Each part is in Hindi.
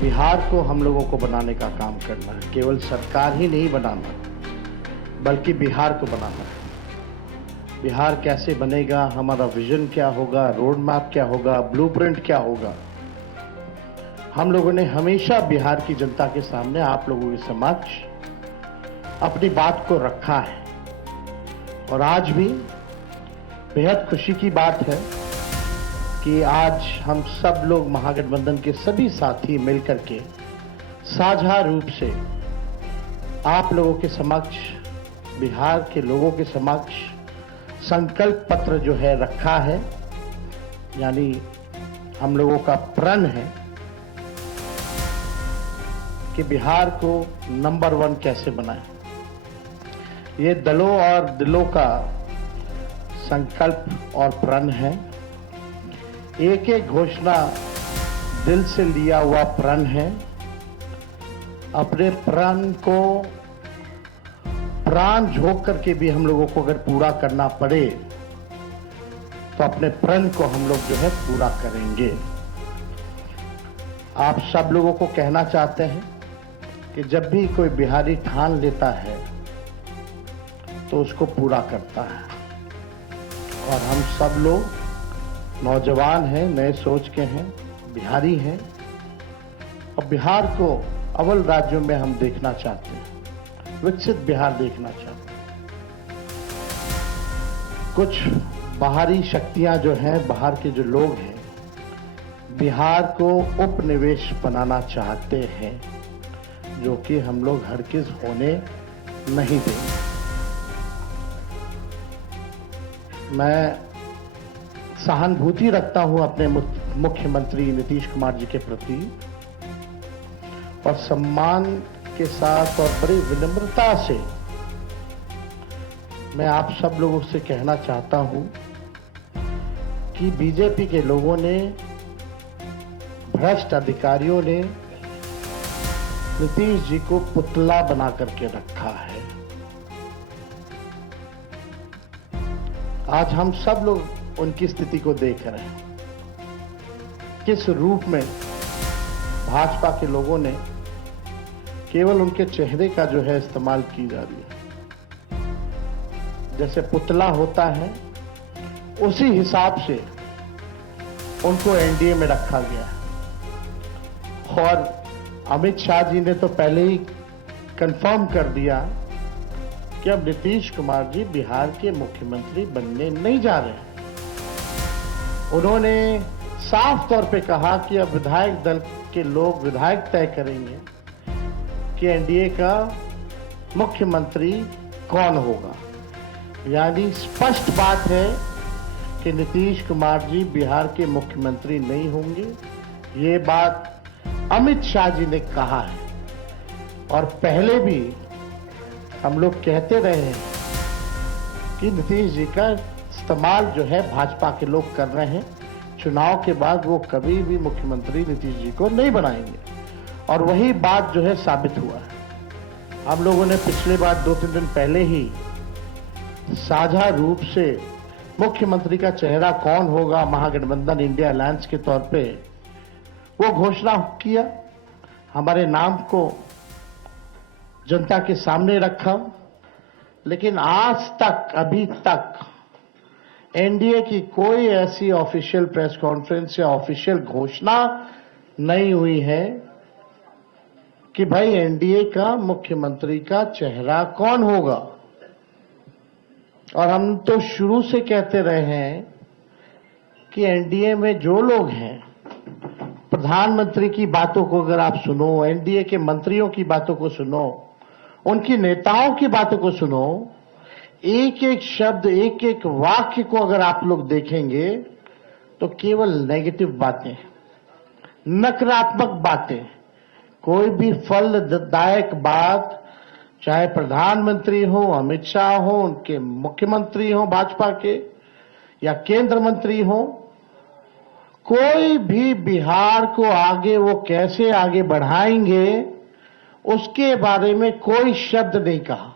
बिहार को हम लोगों को बनाने का काम करना है। केवल सरकार ही नहीं बनाना, बल्कि बिहार को बनाना है। बिहार कैसे बनेगा, हमारा विजन क्या होगा, रोड मैप क्या होगा, ब्लूप्रिंट क्या होगा, हम लोगों ने हमेशा बिहार की जनता के सामने, आप लोगों के समक्ष अपनी बात को रखा है। और आज भी बेहद खुशी की बात है कि आज हम सब लोग महागठबंधन के सभी साथी मिलकर के साझा रूप से आप लोगों के समक्ष, बिहार के लोगों के समक्ष संकल्प पत्र जो है रखा है। यानी हम लोगों का प्रण है कि बिहार को नंबर 1 कैसे बनाएं। ये दलों और दिलों का संकल्प और प्रण है। एक एक घोषणा दिल से लिया हुआ प्रण है। अपने प्रण को प्राण झोंक करके भी हम लोगों को अगर पूरा करना पड़े तो अपने प्रण को हम लोग जो है पूरा करेंगे। आप सब लोगों को कहना चाहते हैं कि जब भी कोई बिहारी ठान लेता है तो उसको पूरा करता है। और हम सब लोग नौजवान हैं, नए सोच के हैं, बिहारी हैं और बिहार को अव्वल राज्यों में हम देखना चाहते हैं, विकसित बिहार देखना चाहते हैं। कुछ बाहरी शक्तियां जो हैं, बाहर के जो लोग हैं, बिहार को उपनिवेश बनाना चाहते हैं, जो कि हम लोग हरगिज होने नहीं देंगे। मैं सहानुभूति रखता हूं अपने मुख्यमंत्री नीतीश कुमार जी के प्रति और सम्मान के साथ और बड़ी विनम्रता से मैं आप सब लोगों से कहना चाहता हूं कि बीजेपी के लोगों ने, भ्रष्ट अधिकारियों ने नीतीश जी को पुतला बना करके रखा है। आज हम सब लोग उनकी स्थिति को देख रहे हैं। किस रूप में भाजपा के लोगों ने केवल उनके चेहरे का जो है इस्तेमाल की जा रही है। जैसे पुतला होता है उसी हिसाब से उनको एनडीए में रखा गया है। और अमित शाह जी ने तो पहले ही कंफर्म कर दिया कि अब नीतीश कुमार जी बिहार के मुख्यमंत्री बनने नहीं जा रहे हैं। उन्होंने साफ तौर पे कहा कि अब विधायक दल के लोग, विधायक तय करेंगे कि एनडीए का मुख्यमंत्री कौन होगा। यानी स्पष्ट बात है कि नीतीश कुमार जी बिहार के मुख्यमंत्री नहीं होंगे। ये बात अमित शाह जी ने कहा है और पहले भी हम लोग कहते रहे हैं कि नीतीश जी का इस्तेमाल जो है भाजपा के लोग कर रहे हैं। चुनाव के बाद वो कभी भी मुख्यमंत्री नीतीश जी को नहीं बनाएंगे और वही बात जो है साबित हुआ है। हम लोगों ने पिछले बार 2-3 दिन पहले ही साझा रूप से मुख्यमंत्री का चेहरा कौन होगा महागठबंधन इंडिया अलायंस के तौर पे वो घोषणा किया, हमारे नाम को जनता के सामने रखा। लेकिन आज तक, अभी तक एनडीए की कोई ऐसी ऑफिशियल प्रेस कॉन्फ्रेंस या ऑफिशियल घोषणा नहीं हुई है कि भाई एनडीए का मुख्यमंत्री का चेहरा कौन होगा। और हम तो शुरू से कहते रहे हैं कि एनडीए में जो लोग हैं, प्रधानमंत्री की बातों को अगर आप सुनो, एनडीए के मंत्रियों की बातों को सुनो, उनकी नेताओं की बातों को सुनो, एक एक शब्द, एक एक वाक्य को अगर आप लोग देखेंगे तो केवल नेगेटिव बातें, नकारात्मक बातें, कोई भी फलदायक बात, चाहे प्रधानमंत्री हो, अमित शाह हो, उनके मुख्यमंत्री हो भाजपा के या केंद्र मंत्री हो, कोई भी बिहार को आगे वो कैसे आगे बढ़ाएंगे उसके बारे में कोई शब्द नहीं कहा।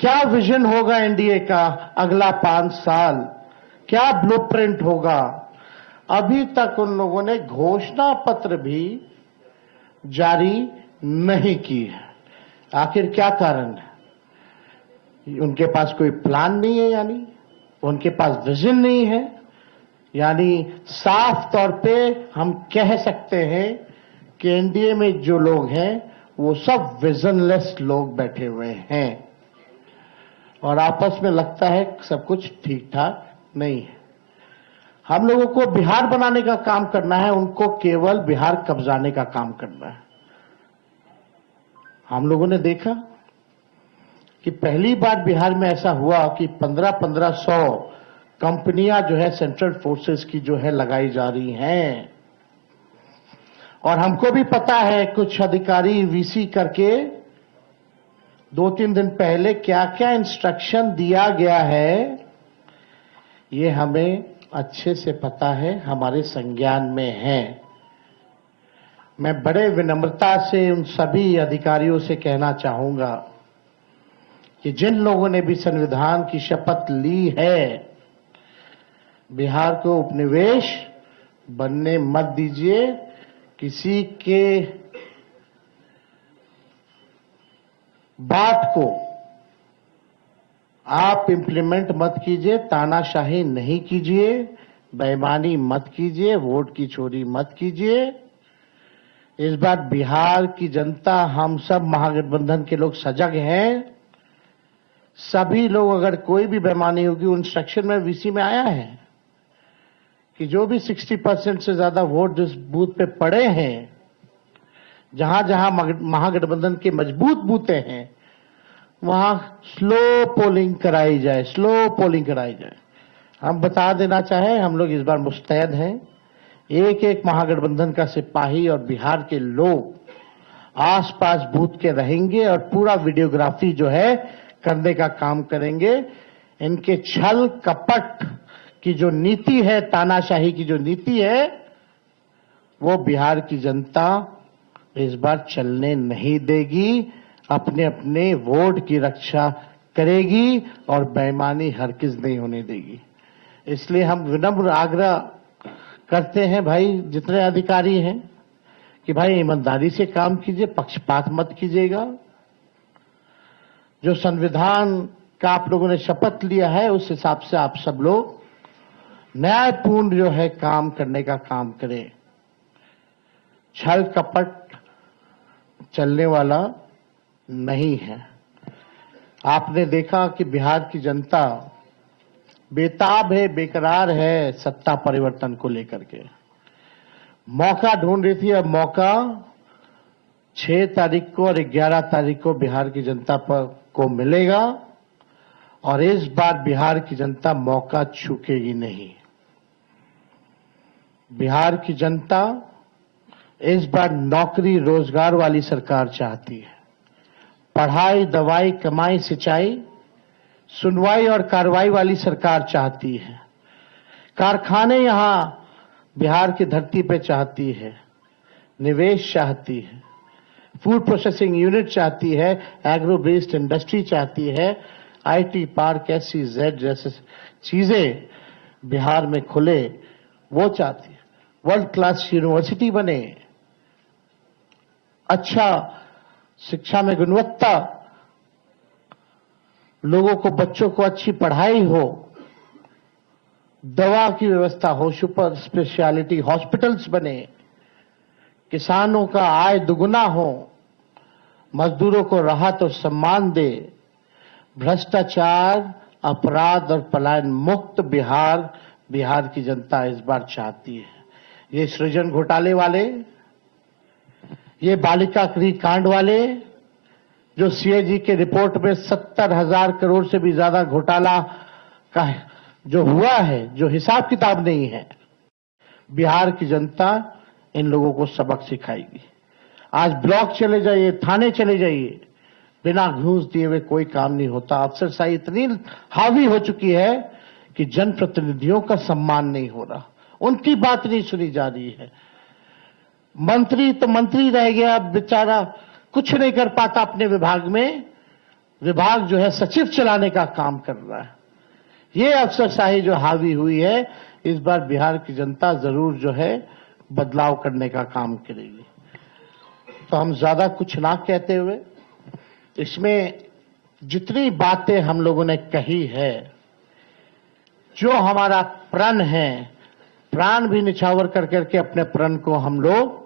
क्या विजन होगा एनडीए का अगला 5 साल, क्या ब्लूप्रिंट होगा, अभी तक उन लोगों ने घोषणा पत्र भी जारी नहीं की है। आखिर क्या कारण है? उनके पास कोई प्लान नहीं है, यानी उनके पास विजन नहीं है, यानी साफ तौर पे हम कह सकते हैं कि एनडीए में जो लोग हैं वो सब विजनलेस लोग बैठे हुए हैं और आपस में लगता है सब कुछ ठीक ठाक नहीं है। हम लोगों को बिहार बनाने का काम करना है, उनको केवल बिहार कब्जाने का काम करना है। हम लोगों ने देखा कि पहली बार बिहार में ऐसा हुआ कि 1500 कंपनियां जो है सेंट्रल फोर्सेस की जो है लगाई जा रही हैं और हमको भी पता है कुछ अधिकारी वीसी करके 2-3 दिन पहले क्या क्या इंस्ट्रक्शन दिया गया है, ये हमें अच्छे से पता है, हमारे संज्ञान में है। मैं बड़े विनम्रता से उन सभी अधिकारियों से कहना चाहूंगा कि जिन लोगों ने भी संविधान की शपथ ली है, बिहार को उपनिवेश बनने मत दीजिए। किसी के बात को आप इंप्लीमेंट मत कीजिए, तानाशाही नहीं कीजिए, बेईमानी मत कीजिए, वोट की चोरी मत कीजिए। इस बार बिहार की जनता, हम सब महागठबंधन के लोग सजग हैं। सभी लोग, अगर कोई भी बेईमानी होगी, उन सेक्शन में वीसी में आया है कि जो भी 60% से ज्यादा वोट जिस बूथ पे पड़े हैं, जहां जहां महागठबंधन के मजबूत बूथे हैं, वहां स्लो पोलिंग कराई जाए, स्लो पोलिंग कराई जाए। हम बता देना चाहें, हम लोग इस बार मुस्तैद हैं। एक एक महागठबंधन का सिपाही और बिहार के लोग आसपास बूथ के रहेंगे और पूरा वीडियोग्राफी जो है करने का काम करेंगे। इनके छल कपट की जो नीति है, तानाशाही की जो नीति है, वो बिहार की जनता इस बार चलने नहीं देगी। अपने अपने वोट की रक्षा करेगी और बेईमानी हरगिज नहीं होने देगी। इसलिए हम विनम्र आग्रह करते हैं भाई, जितने अधिकारी हैं, कि भाई ईमानदारी से काम कीजिए, पक्षपात मत कीजिएगा। जो संविधान का आप लोगों ने शपथ लिया है, उस हिसाब से आप सब लोग न्यायपूर्ण जो है काम करने का काम करें। छल कपट चलने वाला नहीं है। आपने देखा कि बिहार की जनता बेताब है, बेकरार है सत्ता परिवर्तन को लेकर के। मौका ढूंढ रही थी, अब मौका 6 तारीख को और 11 तारीख को बिहार की जनता को मिलेगा और इस बार बिहार की जनता मौका चूकेगी नहीं। बिहार की जनता इस बार नौकरी रोजगार वाली सरकार चाहती है। पढ़ाई, दवाई, कमाई, सिंचाई, सुनवाई और कार्रवाई वाली सरकार चाहती है। कारखाने यहां बिहार की धरती पे चाहती है, निवेश चाहती है, फूड प्रोसेसिंग यूनिट चाहती है, एग्रो बेस्ड इंडस्ट्री चाहती है, आईटी पार्क, SEZ जैसे चीजें बिहार में खुले, वो चाहती है। वर्ल्ड क्लास यूनिवर्सिटी बने, अच्छा शिक्षा में गुणवत्ता, लोगों को, बच्चों को अच्छी पढ़ाई हो, दवा की व्यवस्था हो, सुपर स्पेशलिटी हॉस्पिटल्स बने, किसानों का आय दुगुना हो, मजदूरों को राहत और सम्मान दे, भ्रष्टाचार, अपराध और पलायन मुक्त बिहार की जनता इस बार चाहती है। ये सृजन घोटाले वाले, ये बालिका गृह कांड वाले, जो CAG के रिपोर्ट में 70,000 करोड़ से भी ज्यादा घोटाला का जो हुआ है, जो हिसाब किताब नहीं है, बिहार की जनता इन लोगों को सबक सिखाएगी। आज ब्लॉक चले जाइए, थाने चले जाइए, बिना घूस दिए हुए कोई काम नहीं होता। अफसरशाही इतनी हावी हो चुकी है कि जनप्रतिनिधियों का सम्मान नहीं हो रहा, उनकी बात नहीं सुनी जा रही है। मंत्री तो मंत्री रह गया, बेचारा कुछ नहीं कर पाता अपने विभाग में, विभाग जो है सचिव चलाने का काम कर रहा है। ये अफसरशाही जो हावी हुई है, इस बार बिहार की जनता जरूर जो है बदलाव करने का काम करेगी। तो हम ज्यादा कुछ ना कहते हुए इसमें जितनी बातें हम लोगों ने कही है, जो हमारा प्रण है, प्राण भी निछावर कर करके अपने प्रण को हम लोग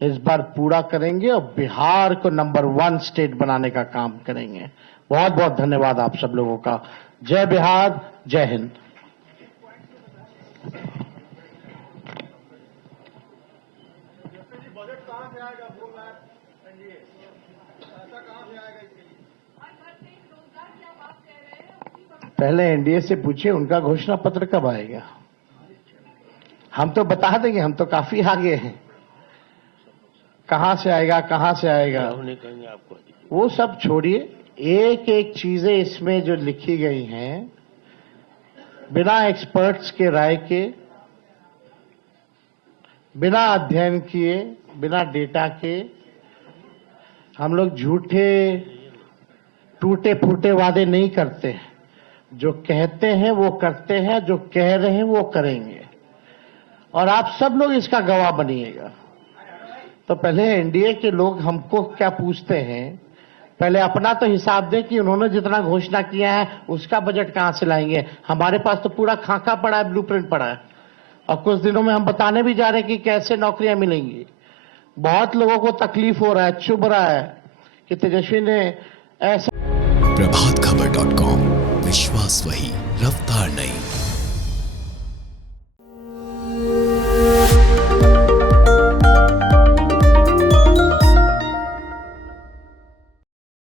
इस बार पूरा करेंगे और बिहार को नंबर 1 स्टेट बनाने का काम करेंगे। बहुत बहुत धन्यवाद आप सब लोगों का। जय बिहार, जय हिंद। पहले एनडीए से पूछिए उनका घोषणा पत्र कब आएगा। हम तो बता देंगे, हम तो काफी आगे हैं। कहां से आएगा, कहां से आएगा वो सब छोड़िए। एक एक चीजें इसमें जो लिखी गई हैं, बिना एक्सपर्ट्स के राय के, बिना अध्ययन किए, बिना डेटा के हम लोग झूठे टूटे फूटे वादे नहीं करते हैं। जो कहते हैं वो करते हैं, जो कह रहे हैं वो करेंगे, और आप सब लोग इसका गवाह बनिएगा। तो पहले एनडीए के लोग हमको क्या पूछते हैं, पहले अपना तो हिसाब दें कि उन्होंने जितना घोषणा किया है उसका बजट कहां से लाएंगे। हमारे पास तो पूरा खाका पड़ा है, ब्लूप्रिंट पड़ा है, और कुछ दिनों में हम बताने भी जा रहे हैं कि कैसे नौकरियां मिलेंगी। बहुत लोगों को तकलीफ हो रहा है, चुभ रहा है कि तेजस्वी ने ऐसा। प्रभातखबर.com